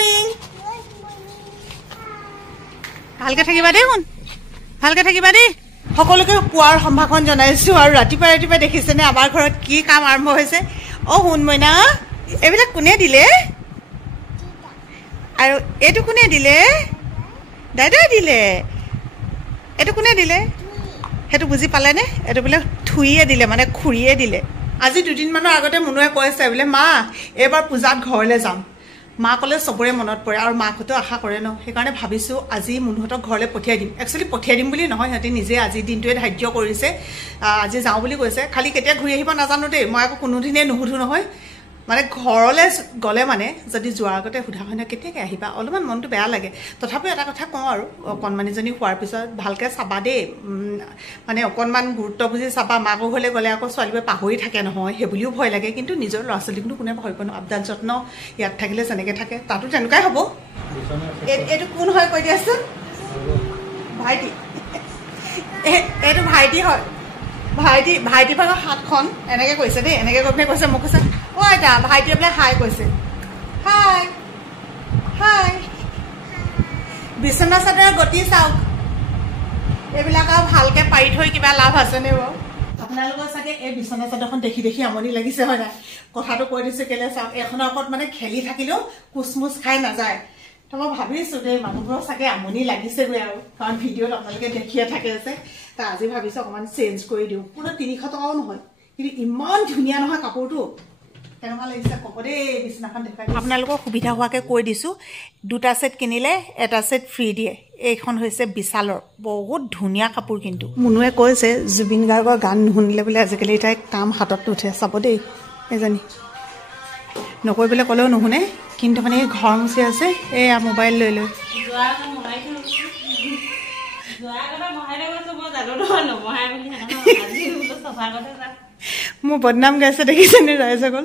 morning ভালকে থাকিবা দেই শুন ভালকে থাকিবা দেই সকলোকে পুৱাৰ সম্ভাষণ জনাইছো আৰু ৰাতিপুৱা দেখিছেনে আমাৰ ঘৰত কি কাম আৰম্ভ হৈছে অ শুন মইনা এইবিলাক কোনে দিলে আৰু এইটো কোনে দিলে দাদাই দিলে এইটো কোনে দিলে হেতু বুজি পালে নে এটো বলে থুইয়ে দিলে মানে খুৰিয়ে দিলে আজি দুদিনমানৰ আগতে মনুৱে কৈছে বলে মা এবাৰ পূজাত ঘৰলে যাম মা কলে সবৰে মনত পৰে আৰু মাকতো আশা কৰে ন সেইকাৰণে ভাবিছো আজি মনুহতক ঘৰলে পঠিয়াই দিম একচুয়ালি পঠিয়াই দিম বুলি নহয় হতি নিজে আজি দিনটোৱে ধাৰ্য কৰিছে আজি যাও বুলি কৈছে খালি কেতিয়া ঘূৰি আহিব নাজানো দেই মই আকৌ কোনোদিনে নুহুধু নহয় মানে ঘৰলে গলে মানে যদি যোৱাৰ আগতে হুধা হয় না কেতিয়াকে আহিবা অলপমান মনটো বেয়া লাগে তথাপি এটা কথা কওঁ আৰু অকণমানিজনী হোৱাৰ পিছত ভালকে চাবা দেই মানে অকণমান গুৰুত্ব বুজি চাবা মাকো ঘৰলে গলে আকৌ ছোৱালীবোৰে পাহৰি থাকে নহয় সেই বুলিও ভয় লাগে কিন্তু নিজৰ ল'ৰা ছোৱালীকনো কোনে পাহৰিব ন আবদাল যত্ন ইয়াত থাকিলে যেনেকে থাকে তাতো তেনেকুৱাই হ'ব এইটো কোন হয় কৈ দিয়াচোন ভাইটি এইটো ভাইটি হয় ভাইটি ভাগৰ হাতখন এনেকে কৈছে দেই এনেকে কৈ কৈছে মোক কৈছে ও এটা ভাইটিয়ে বোলে হাই কৈছে হাই হাই বিছনা চাদৰ গতি চাওক এইবিলাক আৰু ভালকে পাৰি থৈ কিবা লাভ আছেনে বাৰু আপোনালোকৰ চাগে এই বিছনা চাদৰখন দেখি আমনি লাগিছে হয় নাই কথাটো কৈ দিছে কেলে চাওক এখনৰ ওপৰত মানে খেলি থাকিলেও কুচমুচ খাই নাযায় তো মই ভাবিছো দেই মানুহবোৰৰ চাগে আমনি লাগিছেগৈ আৰু কাৰণ ভিডিঅ'ত আপোনালোকে দেখিয়ে থাকে আছে তা আজি ভাবিছো অকমান চেঞ্জ কৰি দিওঁ পুৰা 300 টকাও নহয় কিন্তু ইমান ধুনীয়া নহয় কাপোৰটো কেনেকুৱা লাগিছে কব দেই বিছনাখন দেখাই আপোনালোকৰ সুবিধা হোৱাকে কৈ দিছো দুটা সেট কিনিলে এটা সেট ফ্ৰী দিয়ে এইখন হৈছে বিশালৰ বহুত ধুনীয়া কাপোৰ কিন্তু মনুৱে কৈছে জুবিন গাৰ্গৰ গান নুশুনিলে বোলে আজিকালি তাই কাম হাতত উঠে চাব দেই এজনী নকৰিবলৈ ক'লেও নুশুনে কিন্তু মানে ঘৰ মুচি আছে এয়া মোবাইল লৈ মোৰ বদনাম গাইছে দেখিছেনে ৰাইজসকল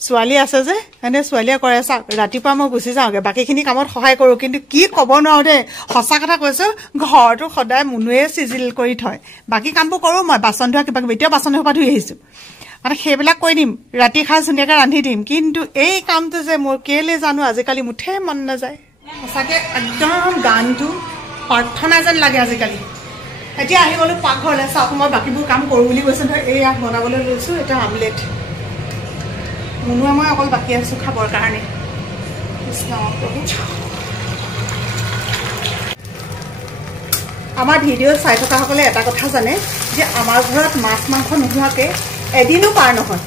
ছোৱালী আছে যে এনে ছোৱালীয়ে কৰে চাওক ৰাতিপুৱা মই গুচি যাওঁগে বাকীখিনি কামত সহায় কৰোঁ কিন্তু কি ক'ব নোৱাৰো দেই সঁচা কথা কৈছো ঘৰটো সদায় মনুৱে চিজিল কৰি থয় বাকী কামবোৰ কৰোঁ মই বাচন ধোৱা কিবা কিবি এতিয়া বাচন ধোৱা ধুই আহিছোঁ মানে সেইবিলাক কৈ দিম ৰাতি সাজ ধুনীয়াকৈ ৰান্ধি দিম কিন্তু এই কামটো যে মোৰ কেলে জানো আজিকালি মুঠে মন নাযায় সঁচাকৈ একদম গানটো প্ৰাৰ্থনা যেন লাগে আজিকালি এতিয়া আহি গ'লো পাকঘৰলৈ চাওক মই বাকীবোৰ কাম কৰোঁ বুলি কৈছে নহয় এয়া বনাবলৈ লৈছোঁ এটা আমলেট মনুৱা মই অকল বাকী আছোঁ খাবৰ কাৰণে কৃষ্ণ প্ৰভু আমাৰ ভিডিঅ' চাই থকাসকলে এটা কথা জানে যে আমাৰ ঘৰত মাছ মাংস নোহোৱাকৈ এদিনো পাৰ নহয়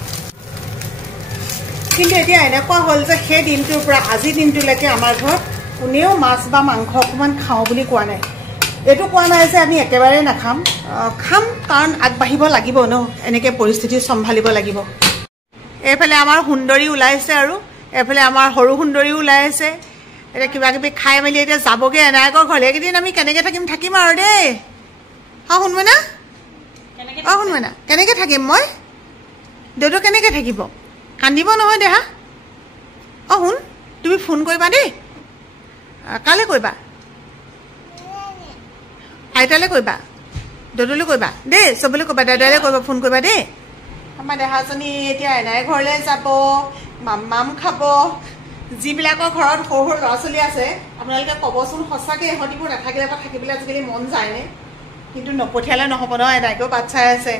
কিন্তু এতিয়া এনেকুৱা হ'ল যে সেই দিনটোৰ পৰা আজিৰ দিনটোলৈকে আমাৰ ঘৰত কোনেও মাছ বা মাংস অকণমান খাওঁ বুলি কোৱা নাই এইটো কোৱা নাই যে আমি একেবাৰে নাখাম খাম কাৰণ আগবাঢ়িব লাগিব ন এনেকৈ পৰিস্থিতি চম্ভালিব লাগিব এইফালে আমাৰ সুন্দৰী ওলাইছে আৰু এইফালে আমাৰ সৰু সুন্দৰীও ওলাই আছে এতিয়া কিবা কিবি খাই মেলি এতিয়া যাবগৈ এনায়কৰ ঘৰলৈ এইকেইদিন আমি কেনেকৈ থাকিম আৰু দেই শুনবই না শুনবই না কেনেকৈ থাকিম মই দেউতা কেনেকৈ থাকিব কান্দিব নহয় দেহা শুন তুমি ফোন কৰিবা দেই কালৈ কৰিবা আইতালৈ কৰিবা দেউতালৈ কৰিবা দেই চবলৈ কৰিবা দাদালৈ কৰিবা ফোন কৰিবা দেই আমাৰ দেহাজনী এতিয়া এনাই ঘৰলৈ যাব মাম খাব যিবিলাকৰ ঘৰত সৰু সৰু ল'ৰা ছোৱালী আছে আপোনালোকে ক'বচোন সঁচাকৈ ইহঁতিবোৰ নাথাকিলে বা থাকিবলৈ আজিকালি মন যায়নে কিন্তু নপঠিয়ালে নহ'ব নহয় এনাইকেও বাচ্ছাই আছে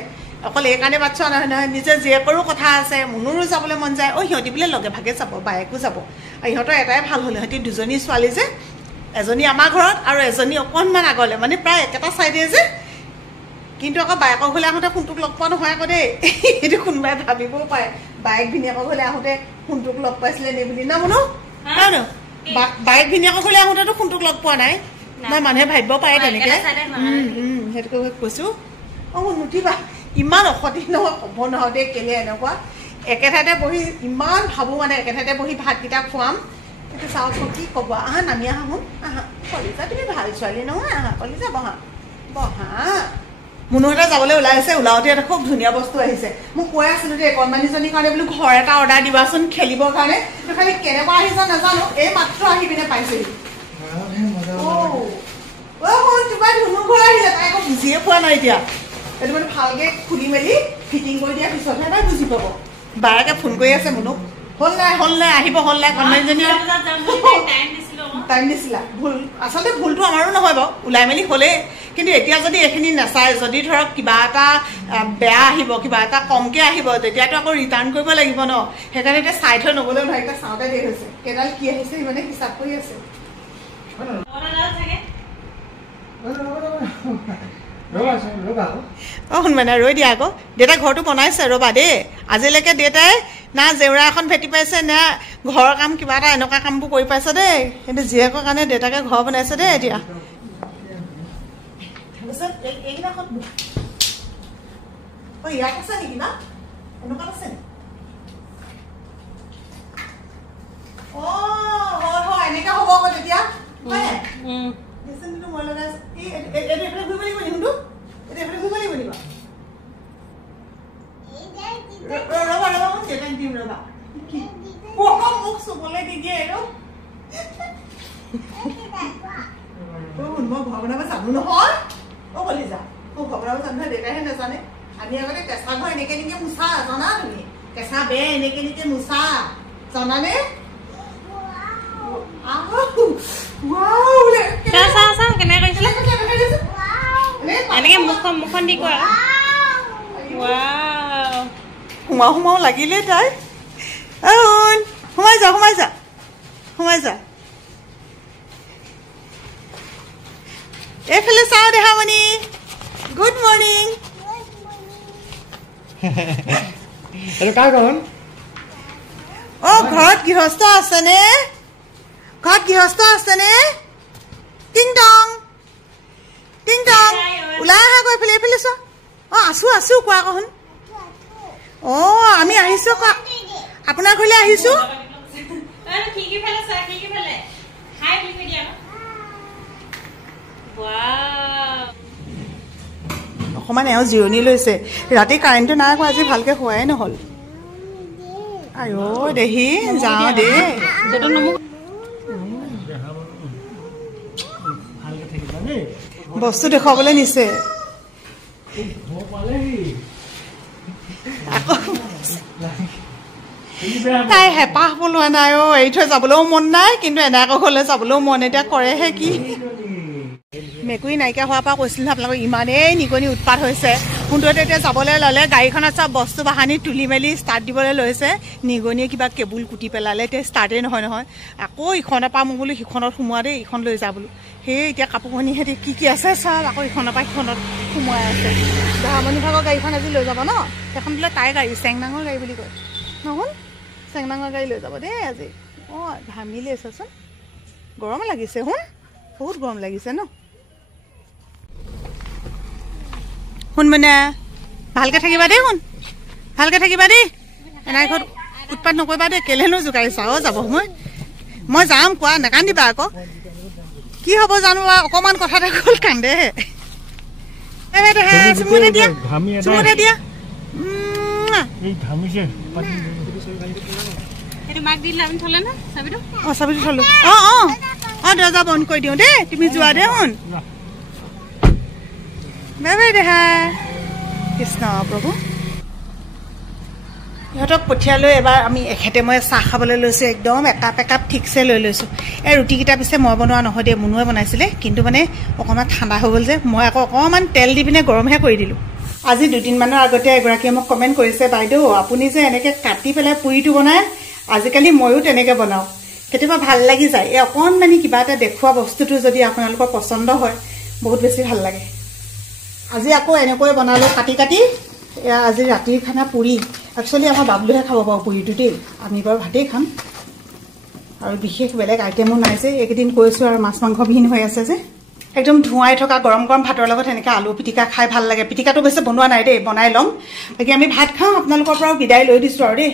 অকল এইকাৰণে বাচ্ছা নহয় নিজে জীয়েকৰো কথা আছে মনুৰো যাবলৈ মন যায় সিহঁতি বোলে লগে ভাগে যাব বায়েকো যাব আৰু ইহঁতৰ এটাই ভাল হ'ল সিহঁতি দুজনী ছোৱালী যে এজনী আমাৰ ঘৰত আৰু এজনী অকণমান আগলৈ মানে প্ৰায় একেটা চাইডে যে কিন্তু আকৌ বায়েকৰ ঘৰলৈ আহোঁতে ফোনটোক লগ পোৱা নহয় আকৌ দেই এইটো কোনোবাই ভাবিবও পাৰে বায়েক ভিনীয়েকৰ ঘৰলৈ আহোঁতে ফোনটোক লগ পাইছিলে নে বুলি না মনো ন বায়েক ভিনীয়েকৰ ঘৰলৈ আহোঁতেতো ফোনটোক লগ পোৱা নাই মই মানুহে ভাবিব পাৰে তেনেকৈ সেইটোকে কৈছোঁ নুঠিবা ইমান অসতি নহয় ক'ব নহয় দেই কেলে এনেকুৱা একে ঠাইতে বহি ইমান ভাবোঁ মানে একে ঠাইতে বহি ভাতকেইটা খুৱাম কিন্তু চাওকচোন কি ক'ব আহা নামি আহা শুন আহা কলিজা তুমি ভাল ছোৱালী নহয় আহা কলিজা বহা মনুহতে যাবলৈ ওলাই আছে ওলাওঁতে এটা খুব ধুনীয়া বস্তু আহিছে মোক কৈ আছিলোঁ দেই কণমানিজনীৰ কাৰণে বোলো ঘৰ এটা অৰ্ডাৰ দিবাচোন খেলিবৰ কাৰণে খালি কেনেকুৱা আহিছে নাজানো এই মাত্ৰ আহি পিনে পাইছেহি তোমাৰ ধুনু ঘৰ আহিলে তাই আকৌ বুজিয়ে পোৱা নাই এতিয়া এইটো মানে ভালকৈ খুলি মেলি ফিটিং কৰি দিয়াৰ পিছতহে তাই বুজি পাব বায়েকে ফোন কৰি আছে মনুক হল নাই আহিব হল নাই কনভেনজনী টাইম দিছিলা ভুল আচলতে ভুলটো আমাৰো নহয় বাৰু ওলাই মেলি হ'লেই কিন্তু এতিয়া যদি এইখিনি নাচায় যদি ধৰক কিবা এটা বেয়া আহিব কিবা এটা কমকৈ আহিব তেতিয়াতো আকৌ ৰিটাৰ্ণ কৰিব লাগিব ন সেইকাৰণে এতিয়া চাই থৈ নগ'লেও নহয় এতিয়া চাওঁতে দেৰি হৈছে কেইডাল কি আহিছে ইমানে হিচাপ কৰি আছে মানে ৰৈ দিয়া আকৌ দেউতাই ঘৰটো বনাইছে ৰ'বা দেই আজিলৈকে দেউতাই না জেউৰা এখন ভেটি পাইছে না ঘৰৰ কাম কিবা এটা এনেকুৱা কামবোৰ কৰি পাইছে দেই কিন্তু জীয়েকৰ কাৰণে দেউতাকে ঘৰ বনাইছে দেই এতিয়া ইয়াত আছে নেকি না এনেকুৱা আছে হয় এনেকা হ'ব আকৌ তেতিয়া মই লগাইছো এইটো এফালে ঘূৰিব লাগিব নি শুনটো এইটো এফালে ঘূৰিব লাগিব নিবা ৰবা ৰবা মই চেটান দিম ৰবা মোক চুবলৈ দি দিয়ে এইটো মই ঘৰ বনাব জানো নহয় কলি যা মই ঘৰ বনাব জানো নহয় দেউতাইহে নাজানে আমি আগতে কেঁচা ঘৰ এনেকে এনেকে মোচা জানা তুমি কেঁচা বেৰ এনেকে এনেকে মোচা জানানে সোমাও লাগিলে তাই সোমাই যা এইফালে চাওঁ দেহামণি গুড মৰ্ণিং ঘৰত গৃহস্থ আছেনে টিং টং ওলাই আহা গৈ এইফালে এইফালে চোৱা আছো কোৱা কহন আমি আহিছো কোৱা আপোনাৰ ঘৰলৈ আহিছো অকমান এওঁ জিৰণি লৈছে ৰাতি কাৰেণ্টটো নাই আকৌ আজি ভালকে শুৱাই নহ'ল আইঅ দেহি যাওঁ দেই বস্তু দেখুৱাবলৈ নিছে তাই হেঁপাহ পলোৱা নাই এৰি থৈ যাবলৈও মন নাই কিন্তু এনেকৈ ঘৰলৈ যাবলৈও মন এতিয়া কৰেহে কি মেকুৰী নাইকিয়া হোৱাৰ পৰা কৈছিল আপোনালোকক ইমানেই নিগনি উৎপাত হৈছে সোনটোতে এতিয়া যাবলৈ ল'লে গাড়ীখনত চব বস্তু বাহানি তুলি মেলি ষ্টাৰ্ট দিবলৈ লৈছে নিগনিয়ে কিবা কেবুল কুটি পেলালে এতিয়া ষ্টাৰ্টেই নহয় আকৌ ইখনৰ পৰা মোক বোলো সিখনত সোমোৱা দেই ইখন লৈ যা বোলো সেই এতিয়া কাপোৰ কানি সিহঁতি কি আছে চব আকৌ ইখনৰ পৰা সিখনত সোমোৱাই আছে দেহামণি ভাগৰ গাড়ীখন আজি লৈ যাব ন সেইখন বোলে তাইৰ গাড়ী চেংনাঙৰ গাড়ী বুলি কয় নহ'ল চেংনাঙৰ গাড়ী লৈ যাব দেই আজি ঘামিলে চাচোন গৰম লাগিছে শুন বহুত গৰম লাগিছে ন শুন মানে ভালকে থাকিবা দেই ভালকে থাকিবা দেই এনেকৈ ঘৰত উৎপাত নকৰিবা দেই কেলেনো জোকাৰিছা যাব মই যাম কোৱা নাকান্দিবা আকৌ কি হ'ব জানো অকণমান কথা এটা গ'ল কান্দেহে চুমুতে দিয়া চাবিটো থলো দৰ্জা বন্ধ কৰি দিওঁ দেই তুমি যোৱা দে শুন দেহা কৃষ্ণ প্ৰভু ইহঁতক পঠিয়ালৈ এবাৰ আমি এখেতে মই চাহ খাবলৈ লৈছোঁ একদম একাপ ঠিকছে লৈ লৈছোঁ এই ৰুটিকেইটা পিছে মই বনোৱা নহয় দেই মুনুৱে বনাইছিলে কিন্তু মানে অকণমান ঠাণ্ডা হৈ গ'ল যে মই আকৌ অকণমান তেল দি পিনে গৰমহে কৰি দিলোঁ আজি দুদিনমানৰ আগতে এগৰাকীয়ে মোক কমেণ্ট কৰিছে বাইদেউ আপুনি যে এনেকৈ কাটি পেলাই পুৰিটো বনায় আজিকালি ময়ো তেনেকৈ বনাওঁ কেতিয়াবা ভাল লাগি যায় এই অকণমানি কিবা এটা দেখুওৱা বস্তুটো যদি আপোনালোকৰ পচন্দ হয় বহুত বেছি ভাল লাগে আজি আকৌ এনেকৈ বনালোঁ কাটি এয়া আজি ৰাতিৰ খানা পুৰি একচুৱেলি আমাৰ বাবলুহে খাব পাৰোঁ পুৰিটো দেই আমি বাৰু ভাতেই খাম আৰু বিশেষ বেলেগ আইটেমো নাই যে এইকেইদিন কৈছোঁ আৰু মাছ মাংস বিহীন হৈ আছে যে একদম ধুৱাই থকা গৰম ভাতৰ লগত এনেকৈ আলু পিটিকা খাই ভাল লাগে পিটিকাটো বেছি বনোৱা নাই দেই বনাই ল'ম বাকী আমি ভাত খাওঁ আপোনালোকৰ পৰাও বিদায় লৈ দিছোঁ আৰু দেই